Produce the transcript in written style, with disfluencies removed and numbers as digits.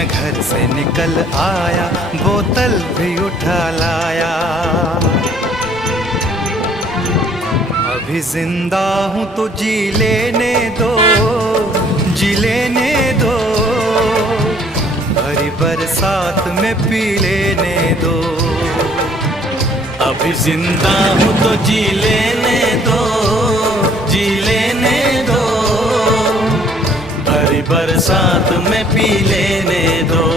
मैं घर से निकल आया, बोतल भी उठा लाया। अभी जिंदा हूँ तो जी लेने दो, जी लेने दो, भरी बरसात में पी लेने दो। अभी जिंदा हूँ तो जी लेने दो, जी लेने दो, भरी बरसात में पी लेने दो।